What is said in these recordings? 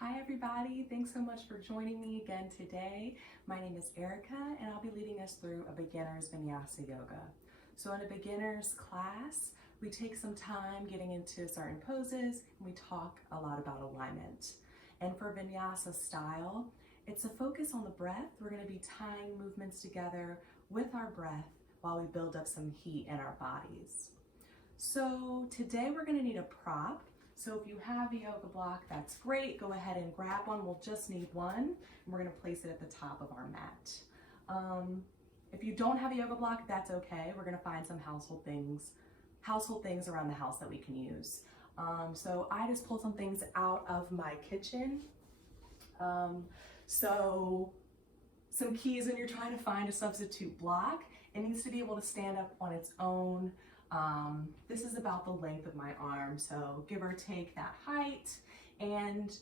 Hi everybody, thanks so much for joining me again today. My name is Erica and I'll be leading us through a beginner's vinyasa yoga. So in a beginner's class, we take some time getting into certain poses and we talk a lot about alignment. And for vinyasa style, it's a focus on the breath. We're going to be tying movements together with our breath while we build up some heat in our bodies. So today we're going to need a prop. So if you have a yoga block, that's great. Go ahead and grab one. We'll just need one, and we're going to place it at the top of our mat. If you don't have a yoga block, that's okay. We're going to find some household things around the house that we can use. So I just pulled some things out of my kitchen. So some keys when you're trying to find a substitute block. It needs to be able to stand up on its own. This is about the length of my arm, so give or take that height, and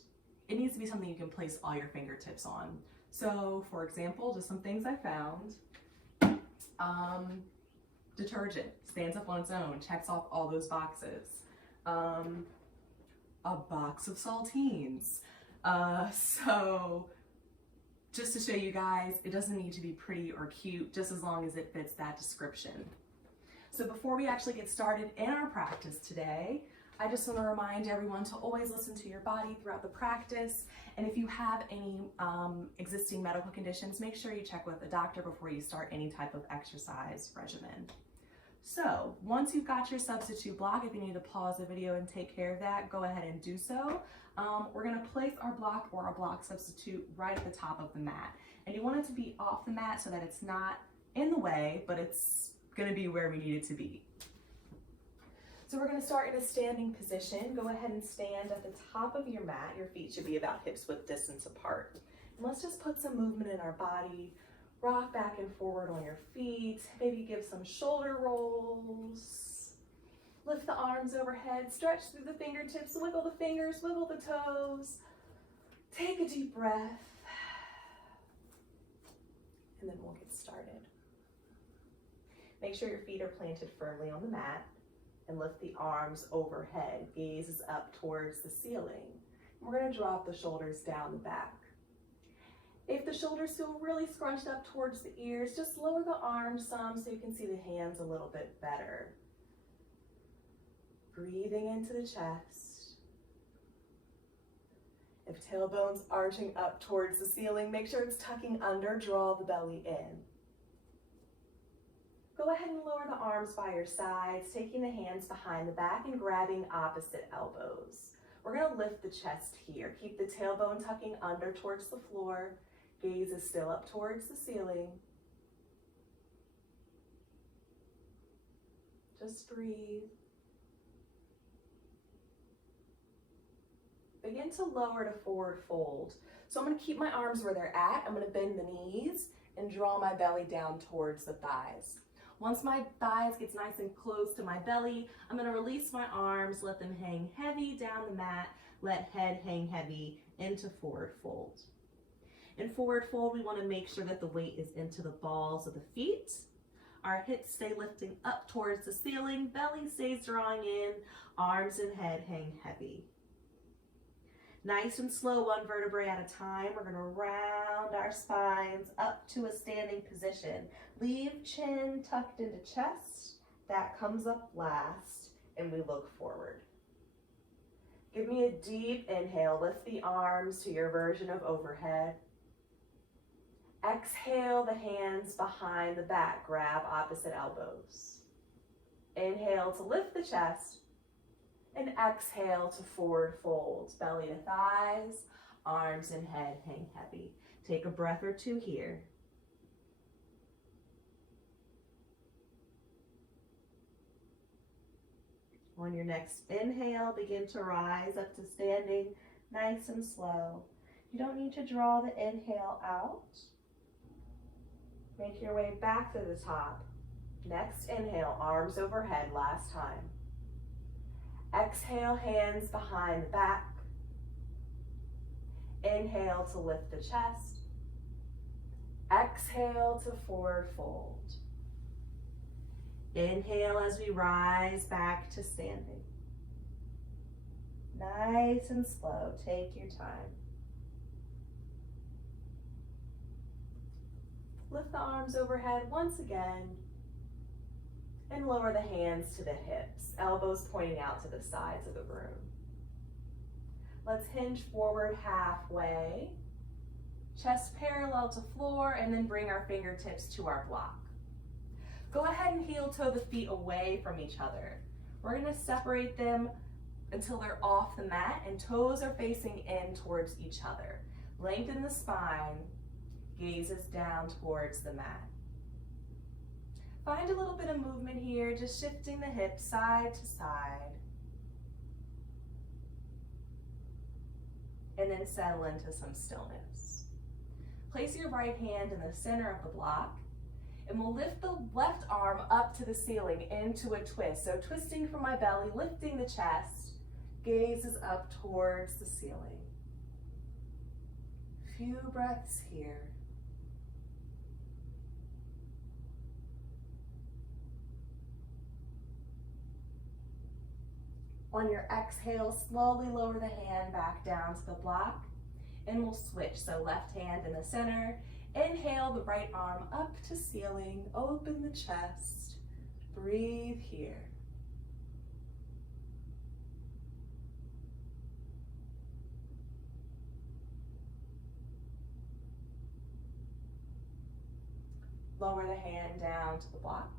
it needs to be something you can place all your fingertips on. So for example, just some things I found. Detergent stands up on its own, checks off all those boxes. A box of saltines. So just to show you guys, it doesn't need to be pretty or cute, just as long as it fits that description. So before we actually get started in our practice today, I just want to remind everyone to always listen to your body throughout the practice. And if you have any existing medical conditions, make sure you check with a doctor before you start any type of exercise regimen. So once you've got your substitute block, if you need to pause the video and take care of that, go ahead and do so. We're going to place our block or our block substitute right at the top of the mat. And you want it to be off the mat so that it's not in the way, but it's going to be where we need it to be. So we're going to start in a standing position. Go ahead and stand at the top of your mat. Your feet should be about hips width distance apart. And let's just put some movement in our body. Rock back and forward on your feet. Maybe give some shoulder rolls. Lift the arms overhead. Stretch through the fingertips. Wiggle the fingers. Wiggle the toes. Take a deep breath. And then we'll get started. Make sure your feet are planted firmly on the mat and lift the arms overhead. Gaze is up towards the ceiling. We're going to drop the shoulders down the back. If the shoulders feel really scrunched up towards the ears, just lower the arms some so you can see the hands a little bit better. Breathing into the chest. If tailbone's arching up towards the ceiling, make sure it's tucking under, draw the belly in. Go ahead and lower the arms by your sides, taking the hands behind the back and grabbing opposite elbows. We're going to lift the chest here. Keep the tailbone tucking under towards the floor. Gaze is still up towards the ceiling. Just breathe. Begin to lower to forward fold. So I'm going to keep my arms where they're at. I'm going to bend the knees and draw my belly down towards the thighs. Once my thighs gets nice and close to my belly, I'm going to release my arms, let them hang heavy down the mat, let head hang heavy into forward fold. In forward fold, we want to make sure that the weight is into the balls of the feet. Our hips stay lifting up towards the ceiling, belly stays drawing in, arms and head hang heavy. Nice and slow, one vertebrae at a time. We're going to round our spines up to a standing position. Leave chin tucked into chest. That comes up last, and we look forward. Give me a deep inhale. Lift the arms to your version of overhead. Exhale the hands behind the back. Grab opposite elbows. Inhale to lift the chest. And exhale to forward fold, belly to thighs, arms and head hang heavy. Take a breath or two here. On your next inhale, begin to rise up to standing, nice and slow. You don't need to draw the inhale out. Make your way back to the top. Next inhale, arms overhead, last time. Exhale, hands behind the back. Inhale to lift the chest. Exhale to forward fold. Inhale as we rise back to standing. Nice and slow, take your time. Lift the arms overhead once again and lower the hands to the hips, elbows pointing out to the sides of the room. Let's hinge forward halfway, chest parallel to floor, and then bring our fingertips to our block. Go ahead and heel toe the feet away from each other. We're gonna separate them until they're off the mat and toes are facing in towards each other. Lengthen the spine, gazes down towards the mat. Find a little bit of movement here, just shifting the hips side to side. And then settle into some stillness. Place your right hand in the center of the block, and we'll lift the left arm up to the ceiling into a twist. So twisting from my belly, lifting the chest, gazes up towards the ceiling. Few breaths here. On your exhale, slowly lower the hand back down to the block, and we'll switch. So left hand in the center. Inhale the right arm up to ceiling, open the chest, breathe here. Lower the hand down to the block.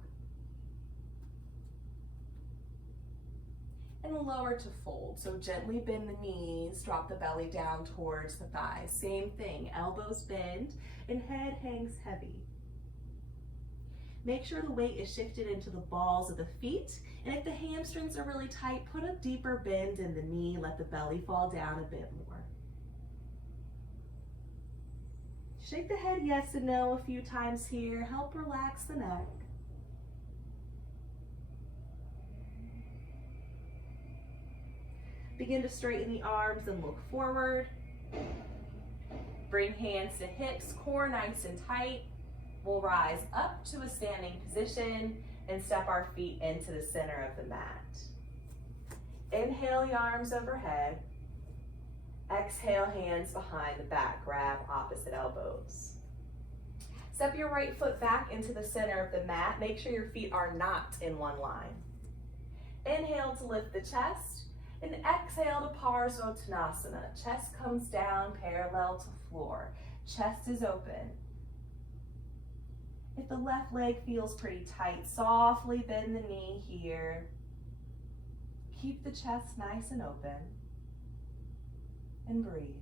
And lower to fold. So gently bend the knees, drop the belly down towards the thighs. Same thing, elbows bend and head hangs heavy. Make sure the weight is shifted into the balls of the feet. And if the hamstrings are really tight, put a deeper bend in the knee, let the belly fall down a bit more. Shake the head yes and no a few times here, help relax the neck. Begin to straighten the arms and look forward. Bring hands to hips, core nice and tight. We'll rise up to a standing position and step our feet into the center of the mat. Inhale the arms overhead. Exhale, hands behind the back, grab opposite elbows. Step your right foot back into the center of the mat. Make sure your feet are not in one line. Inhale to lift the chest. And exhale to Parsvottanasana. Chest comes down parallel to floor. Chest is open. If the left leg feels pretty tight, softly bend the knee here. Keep the chest nice and open. And breathe.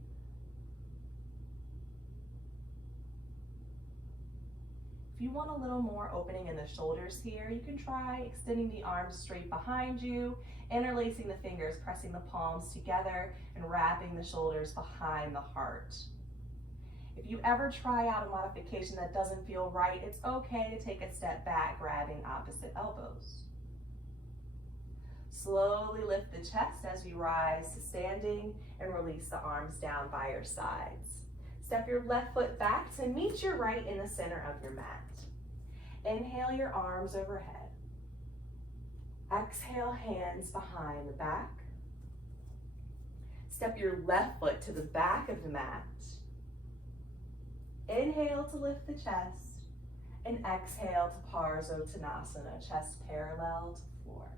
If you want a little more opening in the shoulders here, you can try extending the arms straight behind you, interlacing the fingers, pressing the palms together, and wrapping the shoulders behind the heart. If you ever try out a modification that doesn't feel right, it's okay to take a step back, grabbing opposite elbows. Slowly lift the chest as we rise to standing and release the arms down by your sides. Step your left foot back to meet your right in the center of your mat. Inhale your arms overhead. Exhale, hands behind the back. Step your left foot to the back of the mat. Inhale to lift the chest, and exhale to Parsvottanasana, chest parallel to floor.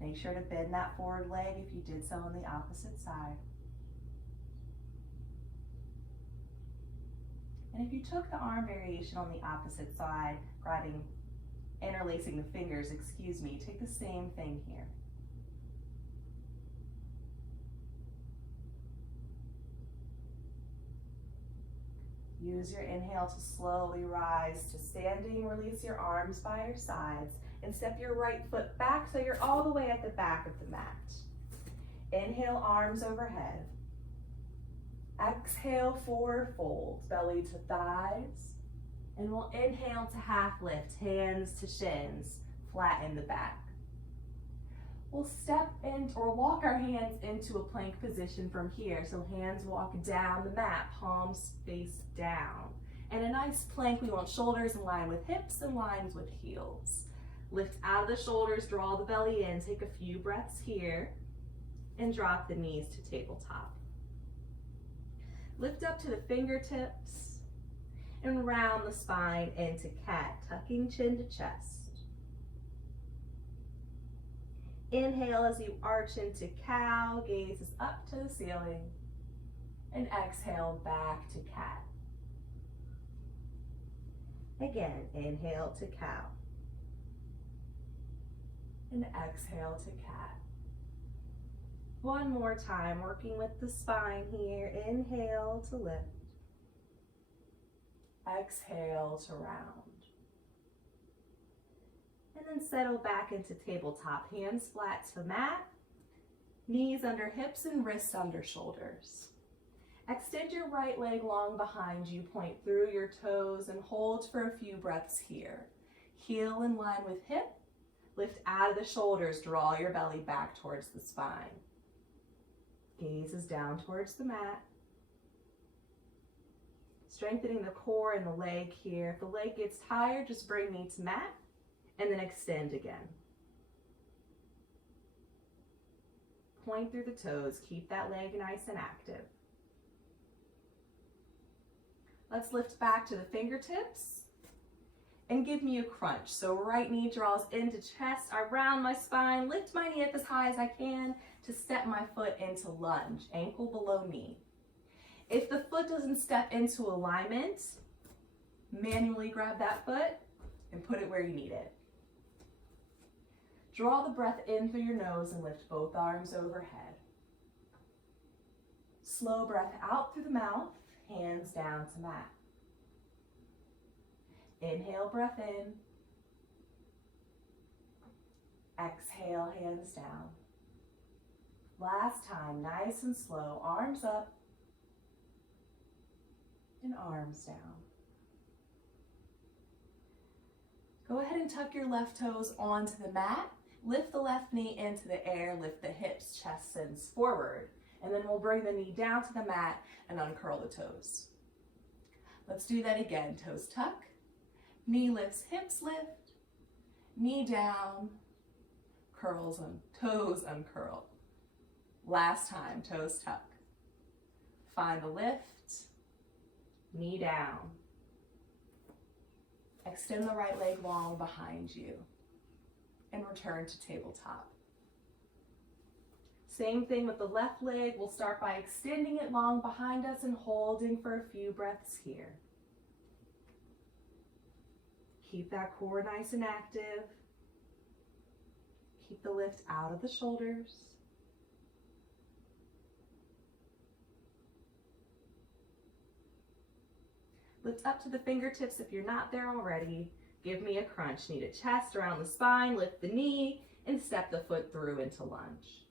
Make sure to bend that forward leg if you did so on the opposite side. And if you took the arm variation on the opposite side, interlacing the fingers, take the same thing here. Use your inhale to slowly rise to standing. Release your arms by your sides and step your right foot back so you're all the way at the back of the mat. Inhale, arms overhead. Exhale, forward fold, belly to thighs. And we'll inhale to half lift, hands to shins, flatten the back. We'll step in or walk our hands into a plank position from here. So hands walk down the mat, palms face down. And a nice plank, we want shoulders in line with hips and lines with heels. Lift out of the shoulders, draw the belly in, take a few breaths here, and drop the knees to tabletop. Lift up to the fingertips and round the spine into cat, tucking chin to chest. Inhale as you arch into cow, gaze is up to the ceiling. And exhale back to cat. Again, inhale to cow. And exhale to cat. One more time, working with the spine here. Inhale to lift. Exhale to round. And then settle back into tabletop. Hands flat to the mat. Knees under hips and wrists under shoulders. Extend your right leg long behind you. Point through your toes and hold for a few breaths here. Heel in line with hip. Lift out of the shoulders. Draw your belly back towards the spine. Gaze is down towards the mat. Strengthening the core and the leg here. If the leg gets tired, just bring knee to mat and then extend again. Point through the toes. Keep that leg nice and active. Let's lift back to the fingertips and give me a crunch. So right knee draws into chest. I round my spine, lift my knee up as high as I can to step my foot into lunge, ankle below knee. If the foot doesn't step into alignment, manually grab that foot and put it where you need it. Draw the breath in through your nose and lift both arms overhead. Slow breath out through the mouth, hands down to mat. Inhale, breath in. Exhale, hands down. Last time, nice and slow, arms up and arms down. Go ahead and tuck your left toes onto the mat. Lift the left knee into the air, lift the hips, chest sends forward. And then we'll bring the knee down to the mat and uncurl the toes. Let's do that again. Toes tuck, knee lifts, hips lift, knee down, curls and toes uncurl. Last time, toes tuck. Find the lift, knee down. Extend the right leg long behind you and return to tabletop. Same thing with the left leg. We'll start by extending it long behind us and holding for a few breaths here. Keep that core nice and active. Keep the lift out of the shoulders. Lift up to the fingertips if you're not there already. Give me a crunch. Knee to chest, around the spine, lift the knee, and step the foot through into lunge.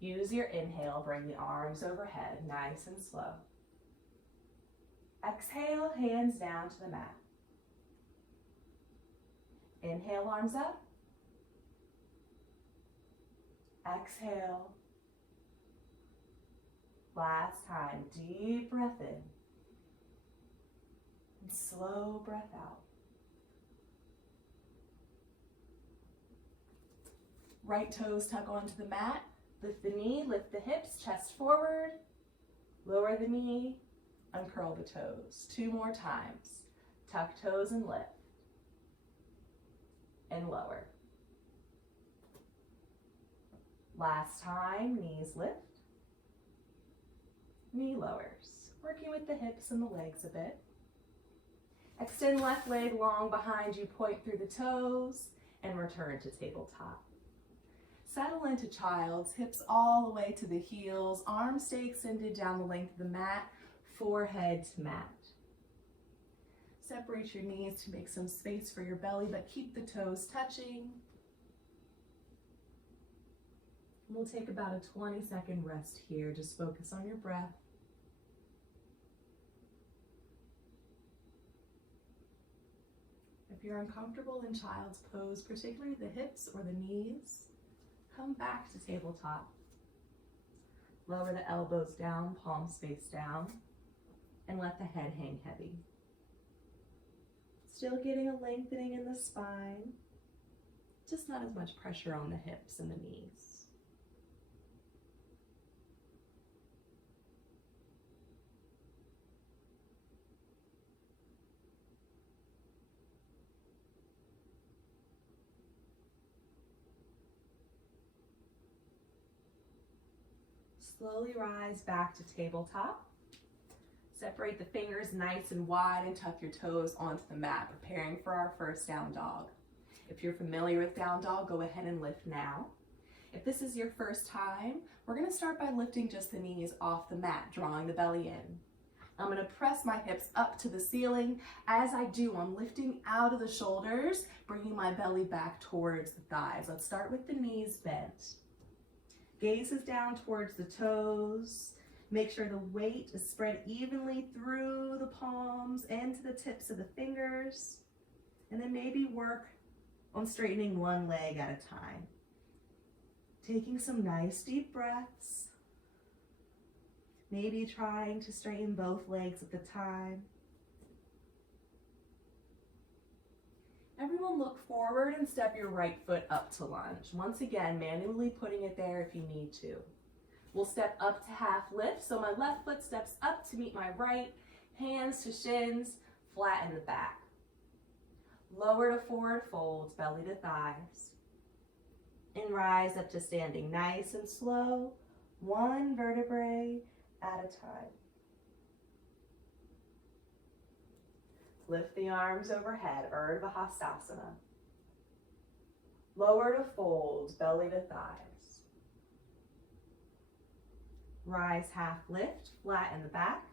Use your inhale, bring the arms overhead, nice and slow. Exhale, hands down to the mat. Inhale, arms up. Exhale. Last time, deep breath in. And slow breath out. Right toes tuck onto the mat. Lift the knee, lift the hips, chest forward. Lower the knee, uncurl the toes. 2 more times. Tuck toes and lift. And lower. Last time, knees lift. Knee lowers. Working with the hips and the legs a bit. Extend left leg long behind you, point through the toes, and return to tabletop. Settle into child's, hips all the way to the heels, arms stay extended down the length of the mat, forehead to mat. Separate your knees to make some space for your belly, but keep the toes touching. We'll take about a 20-second rest here. Just focus on your breath. If you're uncomfortable in child's pose, particularly the hips or the knees, come back to tabletop. Lower the elbows down, palms face down, and let the head hang heavy. Still getting a lengthening in the spine, just not as much pressure on the hips and the knees. Slowly rise back to tabletop. Separate the fingers nice and wide and tuck your toes onto the mat, preparing for our first down dog. If you're familiar with down dog, go ahead and lift now. If this is your first time, we're gonna start by lifting just the knees off the mat, drawing the belly in. I'm gonna press my hips up to the ceiling. As I do, I'm lifting out of the shoulders, bringing my belly back towards the thighs. Let's start with the knees bent. Gaze is down towards the toes. Make sure the weight is spread evenly through the palms and to the tips of the fingers. And then maybe work on straightening one leg at a time. Taking some nice deep breaths. Maybe trying to straighten both legs at a time. Everyone look forward and step your right foot up to lunge. Once again, manually putting it there if you need to. We'll step up to half lift, so my left foot steps up to meet my right, hands to shins, flatten the back. Lower to forward folds, belly to thighs. And rise up to standing nice and slow, one vertebrae at a time. Lift the arms overhead, Urdhva Hastasana. Lower to fold, belly to thighs. Rise half lift, flatten the back.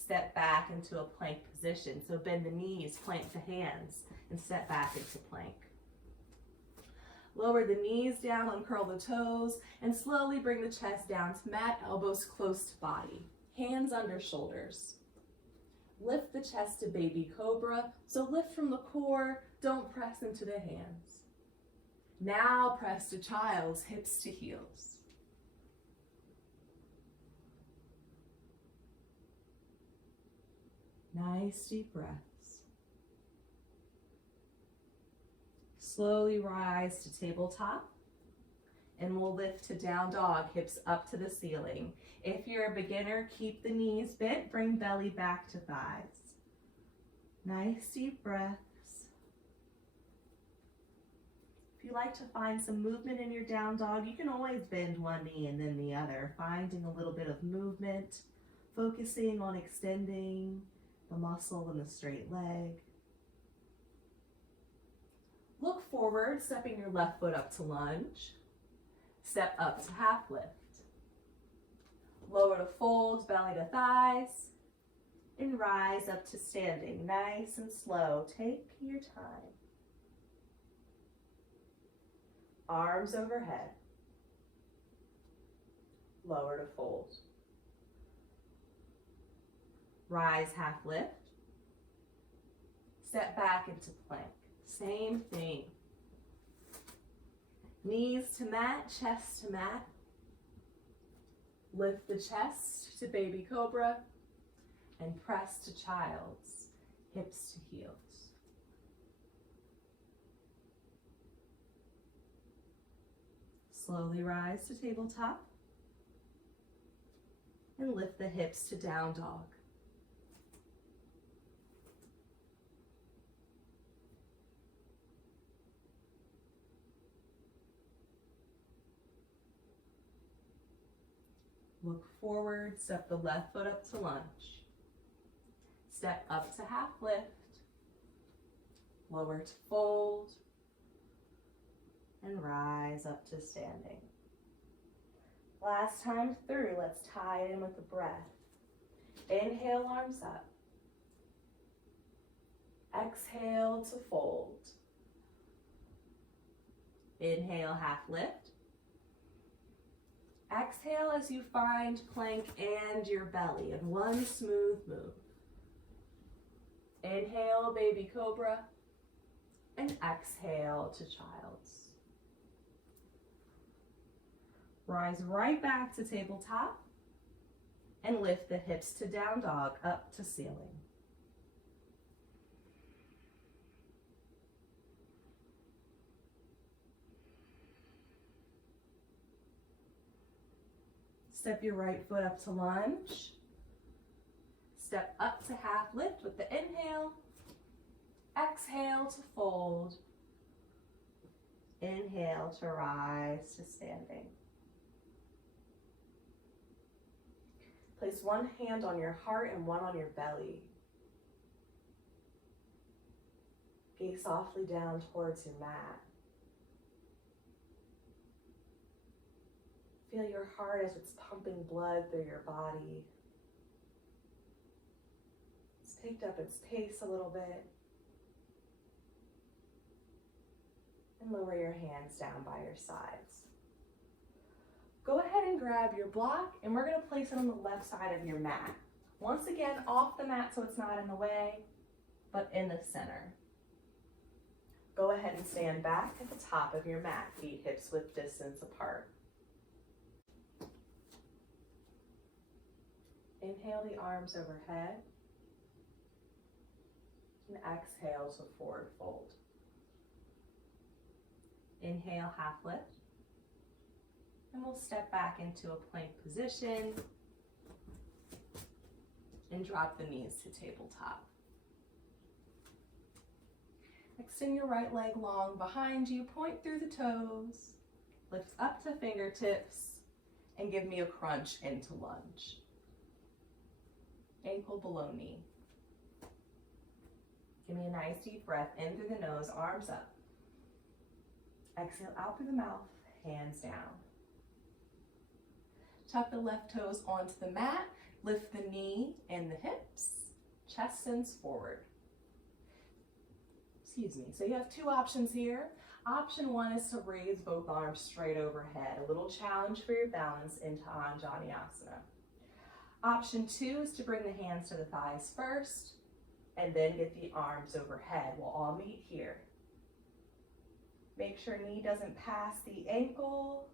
Step back into a plank position. So bend the knees, plant the hands, and step back into plank. Lower the knees down, uncurl the toes, and slowly bring the chest down to mat, elbows close to body. Hands under shoulders. Lift the chest to baby cobra. So lift from the core, don't press into the hands. Now press to child's, hips to heels. Nice deep breaths. Slowly rise to tabletop, and we'll lift to down dog, hips up to the ceiling. If you're a beginner, keep the knees bent, bring belly back to thighs. Nice deep breaths. If you like to find some movement in your down dog, you can always bend one knee and then the other, finding a little bit of movement, focusing on extending the muscle in the straight leg. Look forward, stepping your left foot up to lunge. Step up to half lift. Lower to fold, belly to thighs. And rise up to standing, nice and slow. Take your time. Arms overhead. Lower to fold. Rise half lift. Step back into plank. Same thing. Knees to mat, chest to mat. Lift the chest to baby cobra and press to child's, hips to heels. Slowly rise to tabletop and lift the hips to down dog. Look forward, step the left foot up to lunge. Step up to half lift. Lower to fold. And rise up to standing. Last time through, let's tie it in with a breath. Inhale, arms up. Exhale to fold. Inhale, half lift. Exhale as you find plank and your belly in one smooth move. Inhale, baby cobra, and exhale to child's. Rise right back to tabletop and lift the hips to down dog up to ceiling. Step your right foot up to lunge. Step up to half lift with the inhale. Exhale to fold. Inhale to rise to standing. Place one hand on your heart and one on your belly. Gaze softly down towards your mat. Feel your heart as it's pumping blood through your body. It's picked up its pace a little bit. And lower your hands down by your sides. Go ahead and grab your block, and we're going to place it on the left side of your mat. Once again, off the mat so it's not in the way, but in the center. Go ahead and stand back at the top of your mat, feet hips width distance apart. Inhale the arms overhead, and exhale to forward fold. Inhale, half lift, and we'll step back into a plank position and drop the knees to tabletop. Extend your right leg long behind you, point through the toes, lift up to fingertips, and give me a crunch into lunge. Ankle below knee. Give me a nice deep breath in through the nose, arms up. Exhale out through the mouth, hands down. Tuck the left toes onto the mat, lift the knee and the hips, chest sends forward. Excuse me. So you have two options here. Option one is to raise both arms straight overhead, a little challenge for your balance into Anjaneyasana. Option two is to bring the hands to the thighs first, and then get the arms overhead. We'll all meet here. Make sure knee doesn't pass the ankle.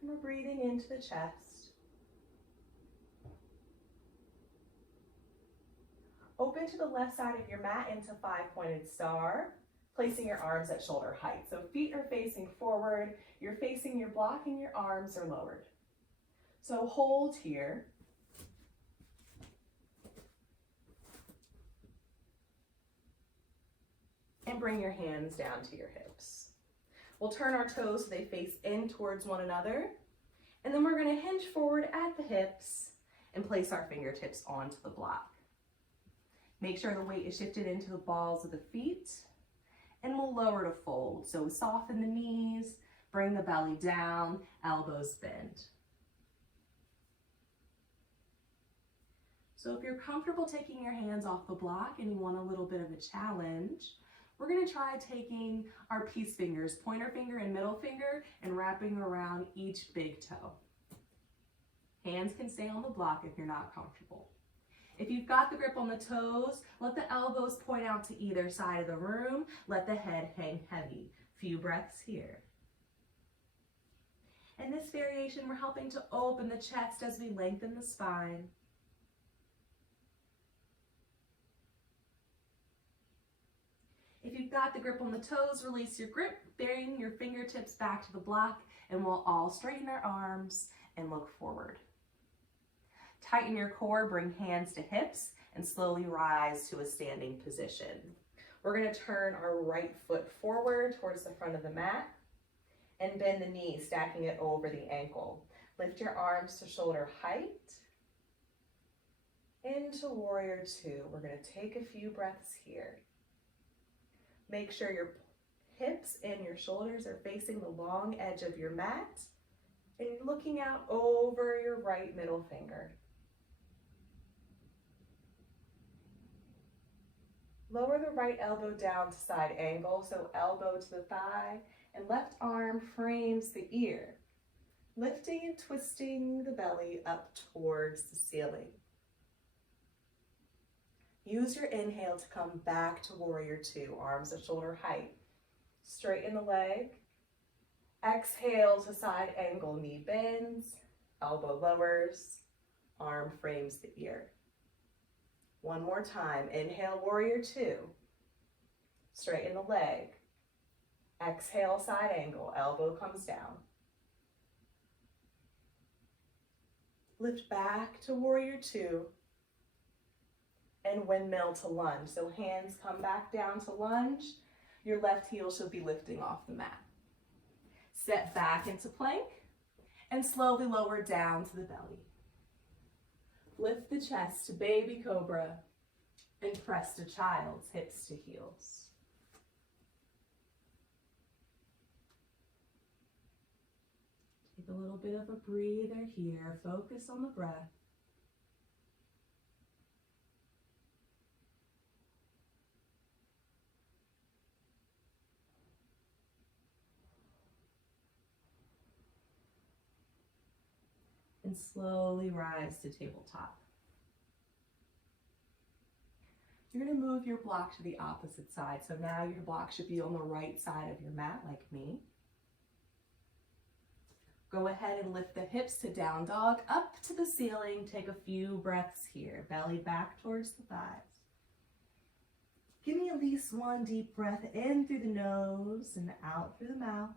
And we're breathing into the chest. Open to the left side of your mat into five-pointed star, placing your arms at shoulder height. So feet are facing forward, you're facing your block, and your arms are lowered. So hold here. And bring your hands down to your hips. We'll turn our toes so they face in towards one another. And then we're going to hinge forward at the hips and place our fingertips onto the block. Make sure the weight is shifted into the balls of the feet. And we'll lower to fold. So soften the knees, bring the belly down, elbows bend. So if you're comfortable taking your hands off the block and you want a little bit of a challenge, we're going to try taking our peace fingers, pointer finger and middle finger, and wrapping around each big toe. Hands can stay on the block if you're not comfortable. If you've got the grip on the toes, let the elbows point out to either side of the room. Let the head hang heavy. Few breaths here. In this variation, we're helping to open the chest as we lengthen the spine. If you've got the grip on the toes, release your grip, bring your fingertips back to the block, and we'll all straighten our arms and look forward. Tighten your core, bring hands to hips, and slowly rise to a standing position. We're going to turn our right foot forward towards the front of the mat and bend the knee, stacking it over the ankle. Lift your arms to shoulder height. Into Warrior Two. We're going to take a few breaths here. Make sure your hips and your shoulders are facing the long edge of your mat and looking out over your right middle finger. Lower the right elbow down to side angle, so elbow to the thigh, and left arm frames the ear, lifting and twisting the belly up towards the ceiling. Use your inhale to come back to Warrior Two, arms at shoulder height. Straighten the leg. Exhale to side angle, knee bends, elbow lowers, arm frames the ear. One more time. Inhale, Warrior Two. Straighten the leg. Exhale, side angle, elbow comes down. Lift back to Warrior Two. And windmill to lunge. So hands come back down to lunge. Your left heel should be lifting off the mat. Step back into plank and slowly lower down to the belly. Lift the chest to baby cobra and press to child's hips to heels. Take a little bit of a breather here. Focus on the breath. And slowly rise to tabletop. You're going to move your block to the opposite side. So now your block should be on the right side of your mat, like me. Go ahead and lift the hips to down dog, up to the ceiling. Take a few breaths here. Belly back towards the thighs. Give me at least one deep breath in through the nose and out through the mouth.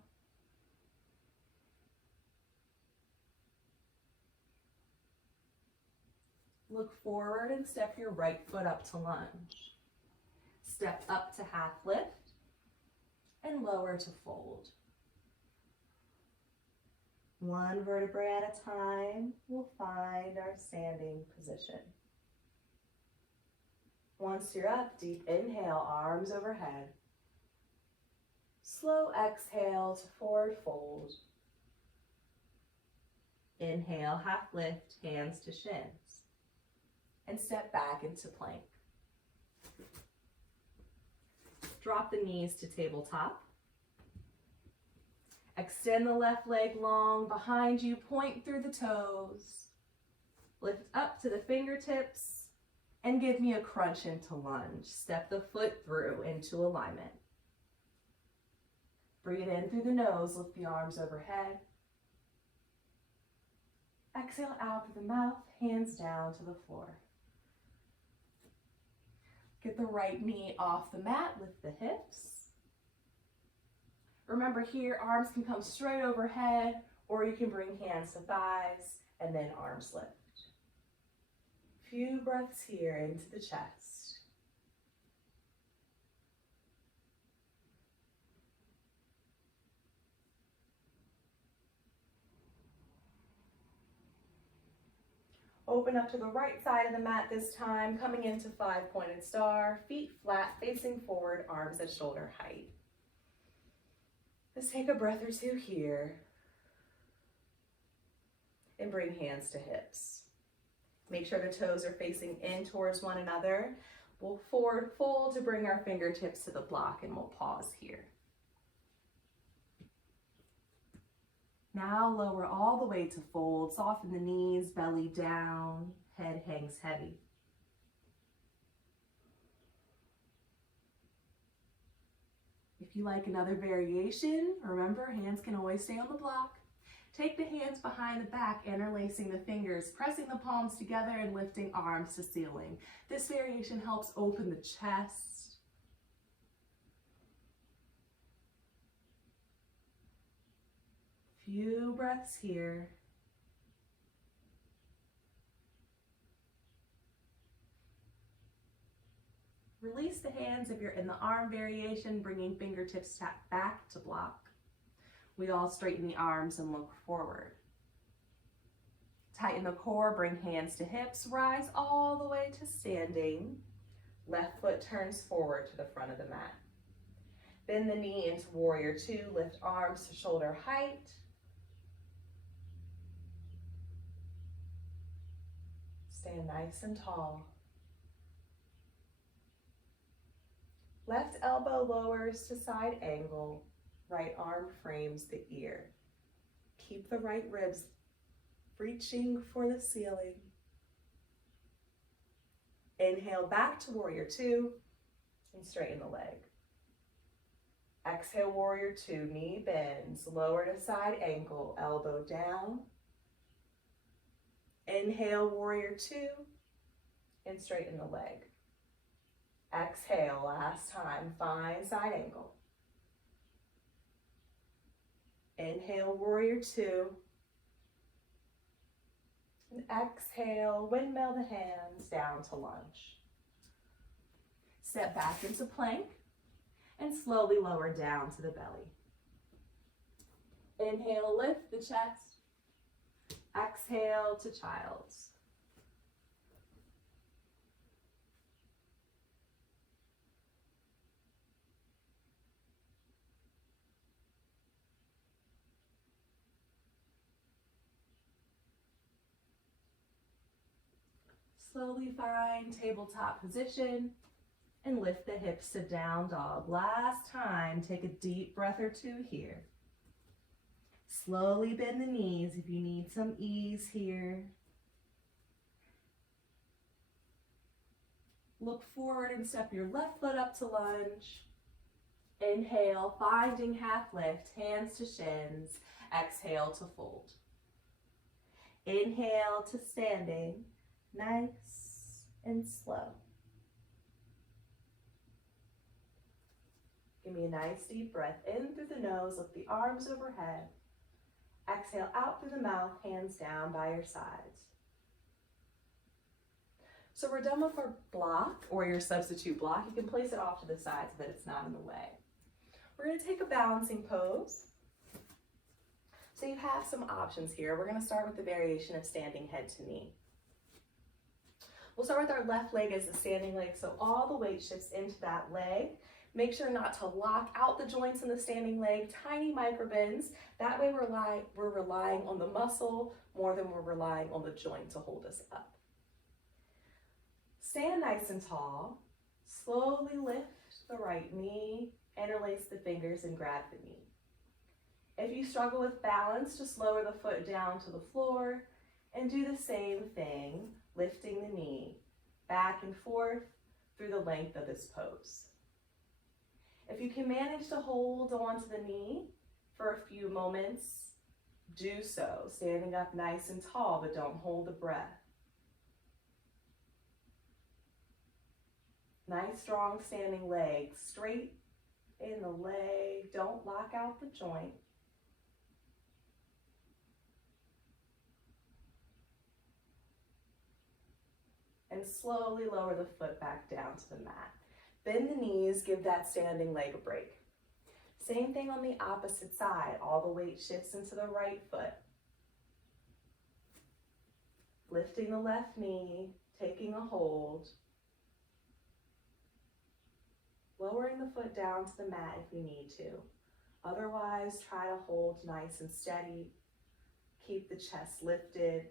Look forward and step your right foot up to lunge. Step up to half lift and lower to fold. One vertebrae at a time, we'll find our standing position. Once you're up, deep inhale, arms overhead. Slow exhale to forward fold. Inhale, half lift, hands to shins. And step back into plank. Drop the knees to tabletop. Extend the left leg long behind you, point through the toes. Lift up to the fingertips and give me a crunch into lunge. Step the foot through into alignment. Breathe in through the nose, lift the arms overhead. Exhale out through the mouth, hands down to the floor. Get the right knee off the mat, lift the hips. Remember here, arms can come straight overhead, or you can bring hands to thighs and then arms lift. Few breaths here into the chest. Open up to the right side of the mat this time, coming into 5-pointed star, feet flat, facing forward, arms at shoulder height. Let's take a breath or two here. And bring hands to hips. Make sure the toes are facing in towards one another. We'll forward fold to bring our fingertips to the block, and we'll pause here. Now lower all the way to fold. Soften the knees, belly down, head hangs heavy. If you like another variation, remember, hands can always stay on the block. Take the hands behind the back, interlacing the fingers, pressing the palms together and lifting arms to ceiling. This variation helps open the chest. Few breaths here. Release the hands if you're in the arm variation, bringing fingertips back to block. We all straighten the arms and look forward. Tighten the core, bring hands to hips, rise all the way to standing. Left foot turns forward to the front of the mat. Bend the knee into warrior two, lift arms to shoulder height. Stand nice and tall. Left elbow lowers to side angle. Right arm frames the ear. Keep the right ribs reaching for the ceiling. Inhale back to warrior two and straighten the leg. Exhale, warrior two, knee bends, lower to side ankle, elbow down. Inhale, warrior two, and straighten the leg. Exhale, last time, find side ankle. Inhale, warrior two. And exhale, windmill the hands down to lunge. Step back into plank and slowly lower down to the belly. Inhale, lift the chest. Exhale to child's. Slowly find tabletop position and lift the hips to down dog. Last time, take a deep breath or two here. Slowly bend the knees if you need some ease here. Look forward and step your left foot up to lunge. Inhale, finding half lift, hands to shins. Exhale to fold. Inhale to standing, nice and slow. Give me a nice deep breath in through the nose, lift the arms overhead. Exhale out through the mouth, hands down by your sides. So we're done with our block or your substitute block. You can place it off to the side so that it's not in the way. We're going to take a balancing pose. So you have some options here. We're going to start with the variation of standing head to knee. We'll start with our left leg as the standing leg, so all the weight shifts into that leg. Make sure not to lock out the joints in the standing leg, tiny micro bends. That way we're relying on the muscle more than we're relying on the joint to hold us up. Stand nice and tall. Slowly lift the right knee, interlace the fingers and grab the knee. If you struggle with balance, just lower the foot down to the floor and do the same thing, lifting the knee back and forth through the length of this pose. If you can manage to hold onto the knee for a few moments, do so, standing up nice and tall, but don't hold the breath. Nice, strong standing legs, straight in the leg, don't lock out the joint. And slowly lower the foot back down to the mat. Bend the knees, give that standing leg a break. Same thing on the opposite side. All the weight shifts into the right foot. Lifting the left knee, taking a hold. Lowering the foot down to the mat if you need to. Otherwise, try to hold nice and steady. Keep the chest lifted.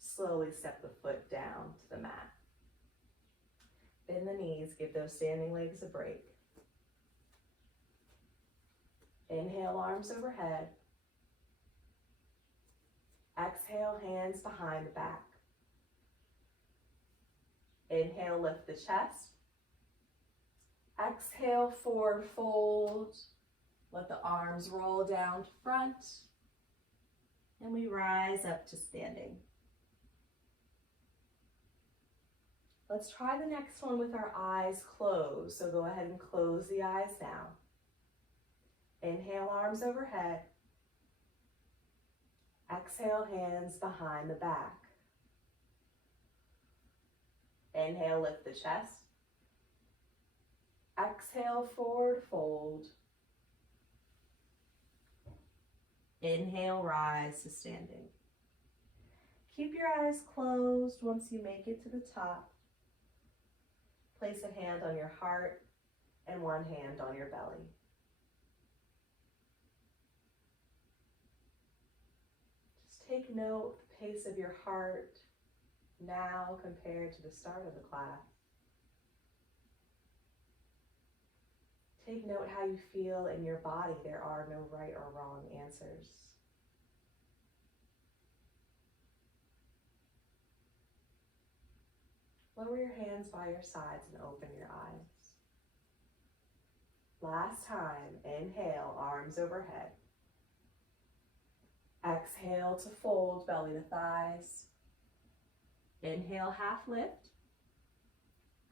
Slowly step the foot down to the mat. Bend the knees, give those standing legs a break. Inhale, arms overhead. Exhale, hands behind the back. Inhale, lift the chest. Exhale, forward fold. Let the arms roll down to front. And we rise up to standing. Let's try the next one with our eyes closed. So go ahead and close the eyes now. Inhale, arms overhead. Exhale, hands behind the back. Inhale, lift the chest. Exhale, forward fold. Inhale, rise to standing. Keep your eyes closed once you make it to the top. Place a hand on your heart and one hand on your belly. Just take note of the pace of your heart now compared to the start of the class. Take note how you feel in your body. There are no right or wrong answers. Lower your hands by your sides and open your eyes. Last time, inhale, arms overhead. Exhale to fold, belly to thighs. Inhale, half lift.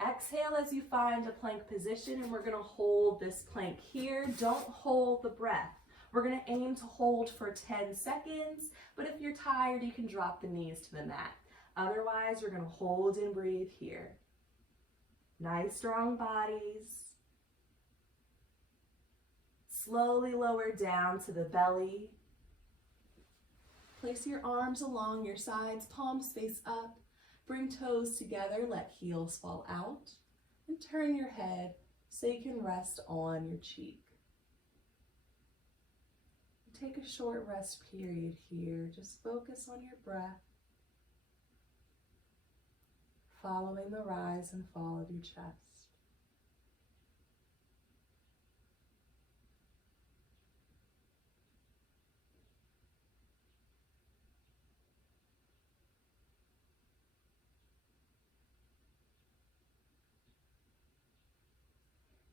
Exhale as you find a plank position, and we're going to hold this plank here. Don't hold the breath. We're going to aim to hold for 10 seconds, but if you're tired, you can drop the knees to the mat. Otherwise, we're going to hold and breathe here. Nice, strong bodies. Slowly lower down to the belly. Place your arms along your sides, palms face up. Bring toes together, let heels fall out. And turn your head so you can rest on your cheek. Take a short rest period here. Just focus on your breath, following the rise and fall of your chest.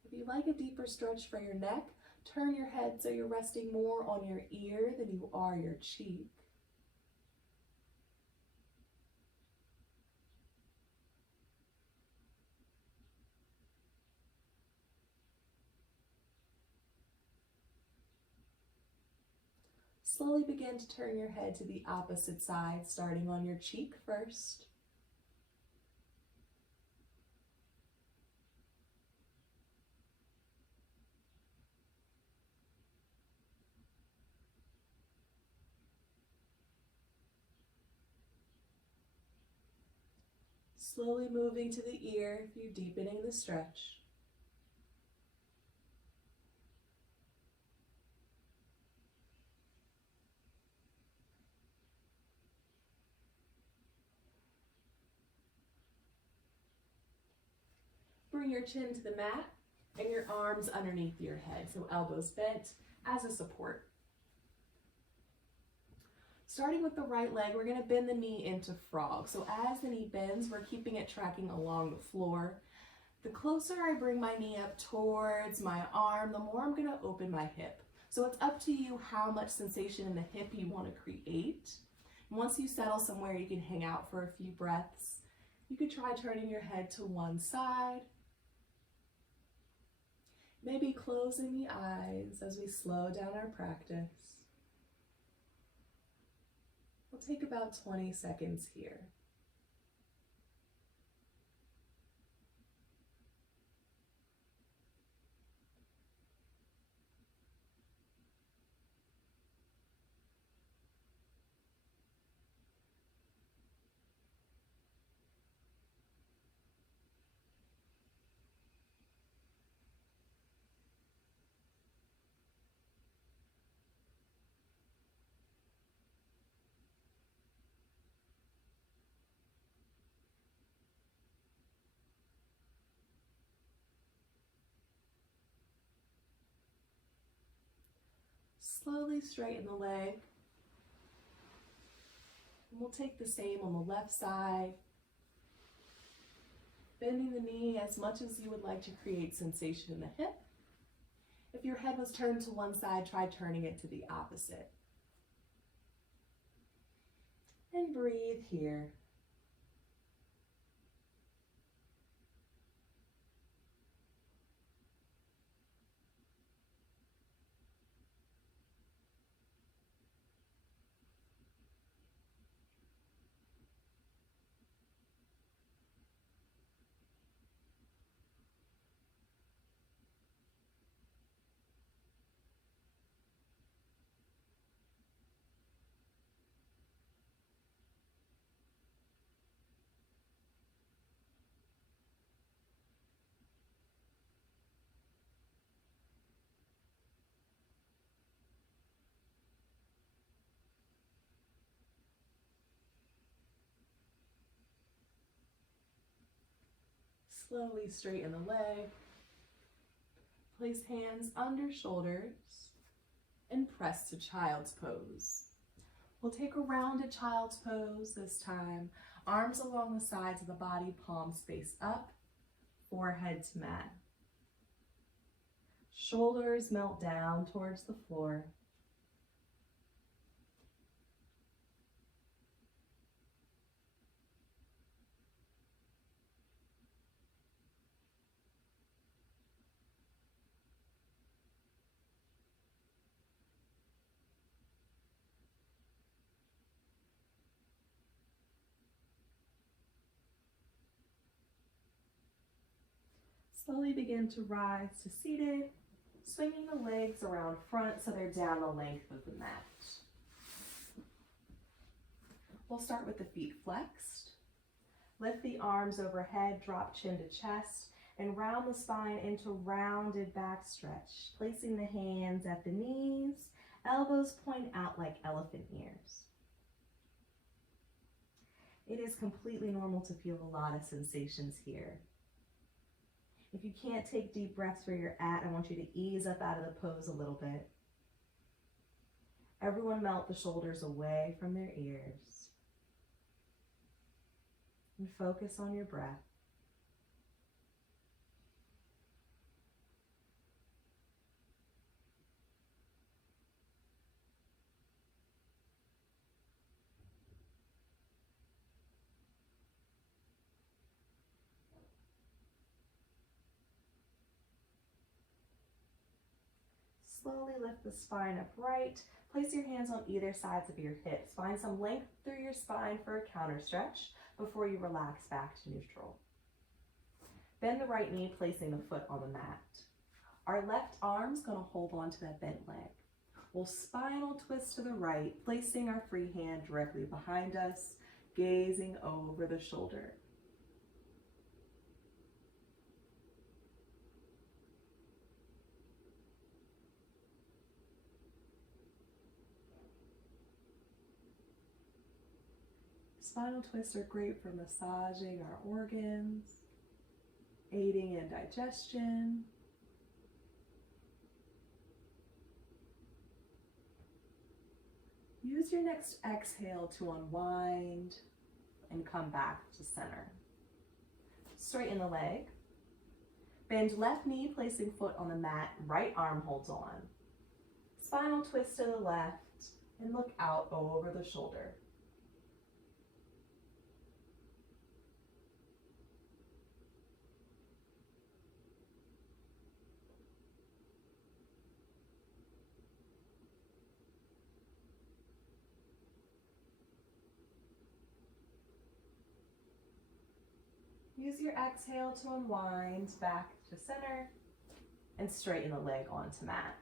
If you'd like a deeper stretch for your neck, turn your head so you're resting more on your ear than you are your cheek. Slowly begin to turn your head to the opposite side, starting on your cheek first. Slowly moving to the ear if you're deepening the stretch. Bring your chin to the mat and your arms underneath your head, so elbows bent as a support. Starting with the right leg, we're going to bend the knee into frog. So as the knee bends, we're keeping it tracking along the floor. The closer I bring my knee up towards my arm, the more I'm going to open my hip. So it's up to you how much sensation in the hip you want to create. Once you settle somewhere, you can hang out for a few breaths. You could try turning your head to one side. Maybe closing the eyes as we slow down our practice. We'll take about 20 seconds here. Slowly straighten the leg. And we'll take the same on the left side. Bending the knee as much as you would like to create sensation in the hip. If your head was turned to one side, try turning it to the opposite. And breathe here. Slowly straighten the leg. Place hands under shoulders and press to child's pose. We'll take a rounded child's pose this time. Arms along the sides of the body, palms face up, forehead to mat. Shoulders melt down towards the floor. Slowly begin to rise to seated, swinging the legs around front so they're down the length of the mat. We'll start with the feet flexed. Lift the arms overhead, drop chin to chest, and round the spine into rounded back stretch, placing the hands at the knees, elbows point out like elephant ears. It is completely normal to feel a lot of sensations here. If you can't take deep breaths where you're at, I want you to ease up out of the pose a little bit. Everyone melt the shoulders away from their ears. And focus on your breath. Slowly lift the spine upright. Place your hands on either sides of your hips. Find some length through your spine for a counter stretch before you relax back to neutral. Bend the right knee, placing the foot on the mat. Our left arm's gonna hold on to that bent leg. We'll spinal twist to the right, placing our free hand directly behind us, gazing over the shoulder. Spinal twists are great for massaging our organs, aiding in digestion. Use your next exhale to unwind and come back to center. Straighten the leg. Bend left knee, placing foot on the mat, right arm holds on. Spinal twist to the left and look out over the shoulder. Use your exhale to unwind back to center and straighten the leg onto mat.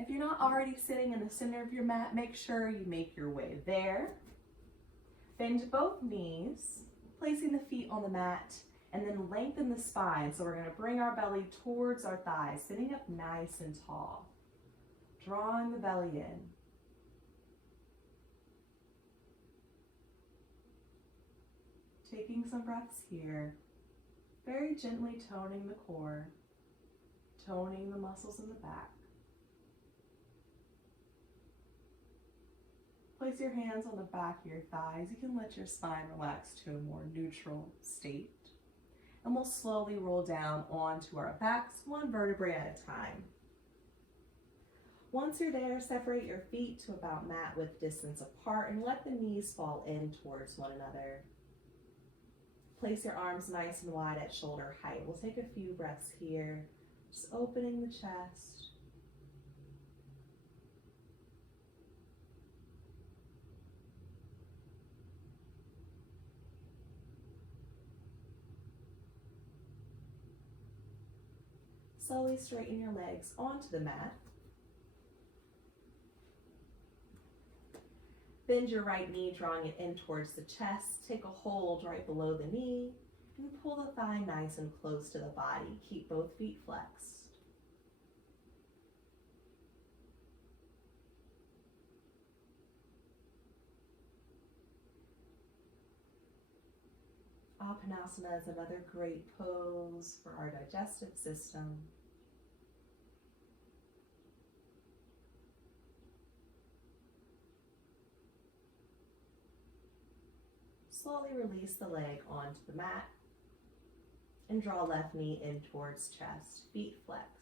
If you're not already sitting in the center of your mat, make sure you make your way there. Bend both knees, placing the feet on the mat, and then lengthen the spine. So we're going to bring our belly towards our thighs, sitting up nice and tall, drawing the belly in. Taking some breaths here, very gently toning the core, toning the muscles in the back. Place your hands on the back of your thighs. You can let your spine relax to a more neutral state. And we'll slowly roll down onto our backs, one vertebrae at a time. Once you're there, separate your feet to about mat width distance apart and let the knees fall in towards one another. Place your arms nice and wide at shoulder height. We'll take a few breaths here, just opening the chest. Slowly straighten your legs onto the mat. Bend your right knee, drawing it in towards the chest. Take a hold right below the knee and pull the thigh nice and close to the body. Keep both feet flexed. Apanasana is another great pose for our digestive system. Slowly release the leg onto the mat and draw left knee in towards chest, feet flexed.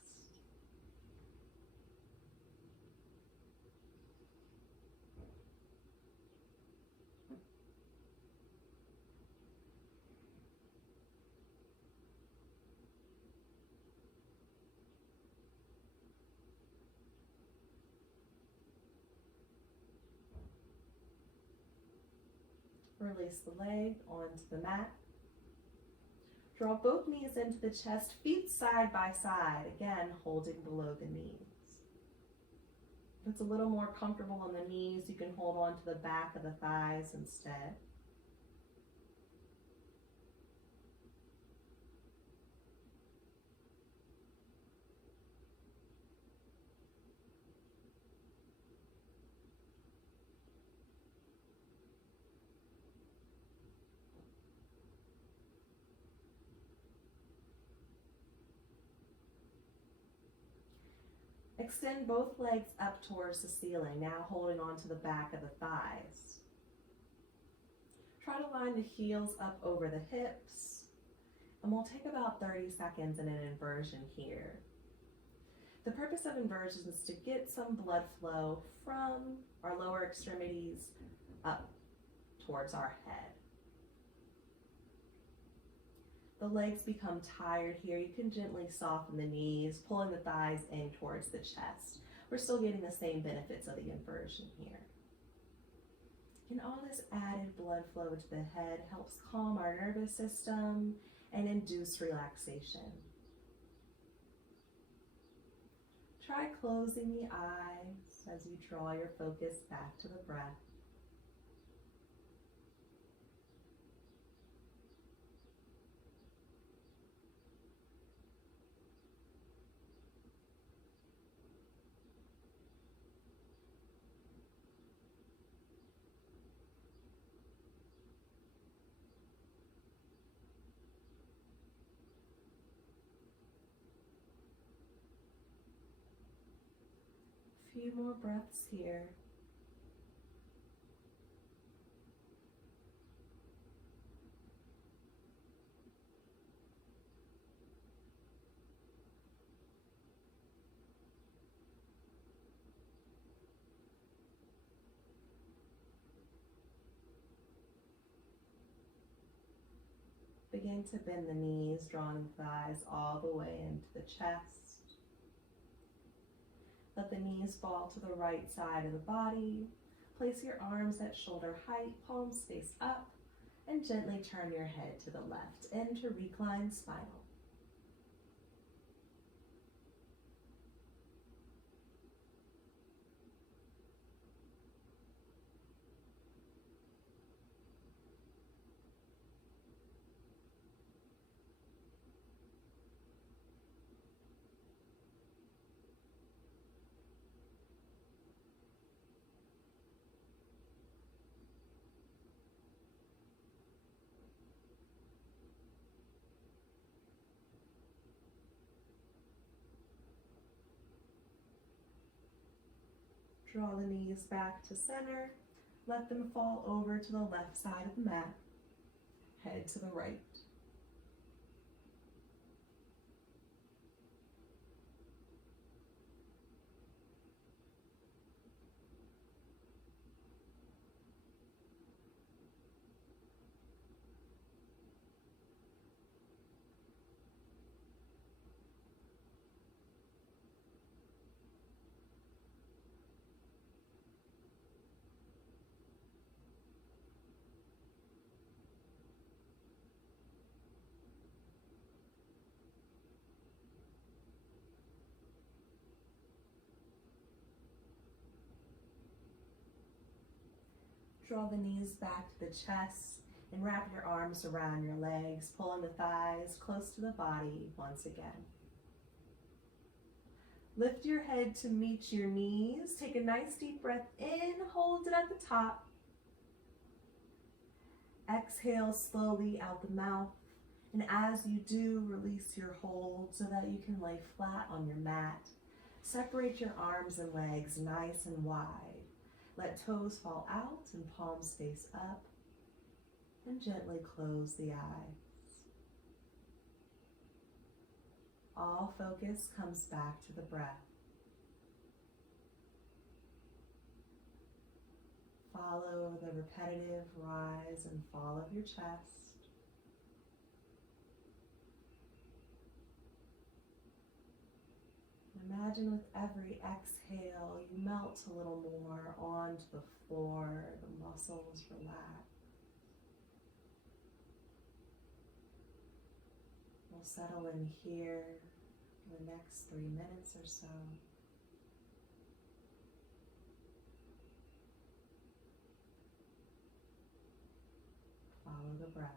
Release the leg onto the mat. Draw both knees into the chest, feet side by side, again holding below the knees. If it's a little more comfortable on the knees, you can hold on to the back of the thighs instead. Extend both legs up towards the ceiling, now holding on to the back of the thighs. Try to line the heels up over the hips, and we'll take about 30 seconds in an inversion here. The purpose of inversion is to get some blood flow from our lower extremities up towards our head. The legs become tired here. You can gently soften the knees, pulling the thighs in towards the chest. We're still getting the same benefits of the inversion here. And all this added blood flow to the head helps calm our nervous system and induce relaxation. Try closing the eyes as you draw your focus back to the breath. Few more breaths here. Begin to bend the knees, drawing the thighs all the way into the chest. Let the knees fall to the right side of the body. Place your arms at shoulder height, palms face up, and gently turn your head to the left into reclined spinal. Draw the knees back to center. Let them fall over to the left side of the mat. Head to the right. Draw the knees back to the chest and wrap your arms around your legs, pulling the thighs close to the body once again. Lift your head to meet your knees. Take a nice deep breath in, hold it at the top. Exhale slowly out the mouth. And as you do, release your hold so that you can lay flat on your mat. Separate your arms and legs nice and wide. Let toes fall out and palms face up. And gently close the eyes. All focus comes back to the breath. Follow the repetitive rise and fall of your chest. Imagine with every exhale, you melt a little more onto the floor, the muscles relax. We'll settle in here for the next 3 minutes or so. Follow the breath.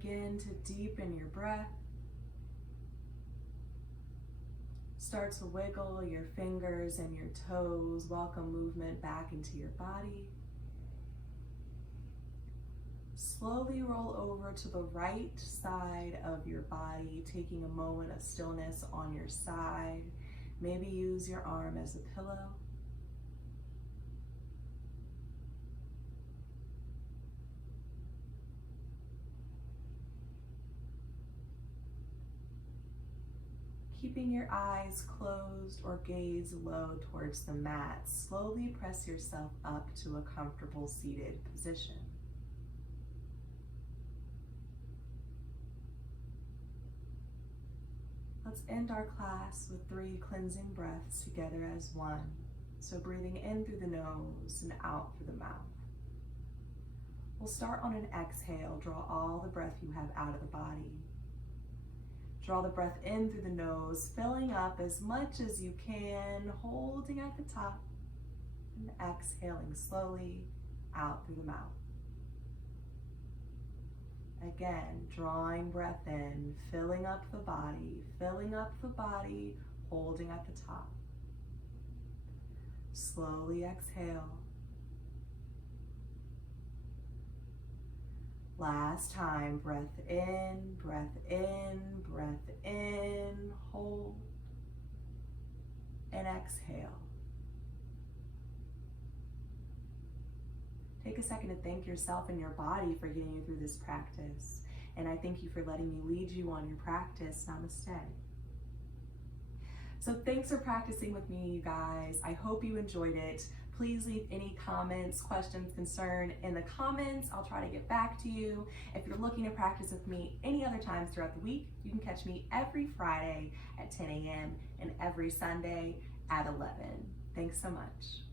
begin to deepen your breath. Start to wiggle your fingers and your toes. Welcome movement back into your body. Slowly roll over to the right side of your body, taking a moment of stillness on your side. Maybe use your arm as a pillow. Keeping your eyes closed or gaze low towards the mat, slowly press yourself up to a comfortable seated position. Let's end our class with 3 cleansing breaths together as one. So breathing in through the nose and out through the mouth. We'll start on an exhale. Draw all the breath you have out of the body. Draw the breath in through the nose, filling up as much as you can, holding at the top, and exhaling slowly out through the mouth. Again, drawing breath in, filling up the body, holding at the top. Slowly exhale. Last time, breath in, hold, and exhale. Take a second to thank yourself and your body for getting you through this practice. And I thank you for letting me lead you on your practice. Namaste. So thanks for practicing with me, you guys. I hope you enjoyed it. Please leave any comments, questions, concern in the comments. I'll try to get back to you. If you're looking to practice with me any other times throughout the week, you can catch me every Friday at 10 a.m. and every Sunday at 11. Thanks so much.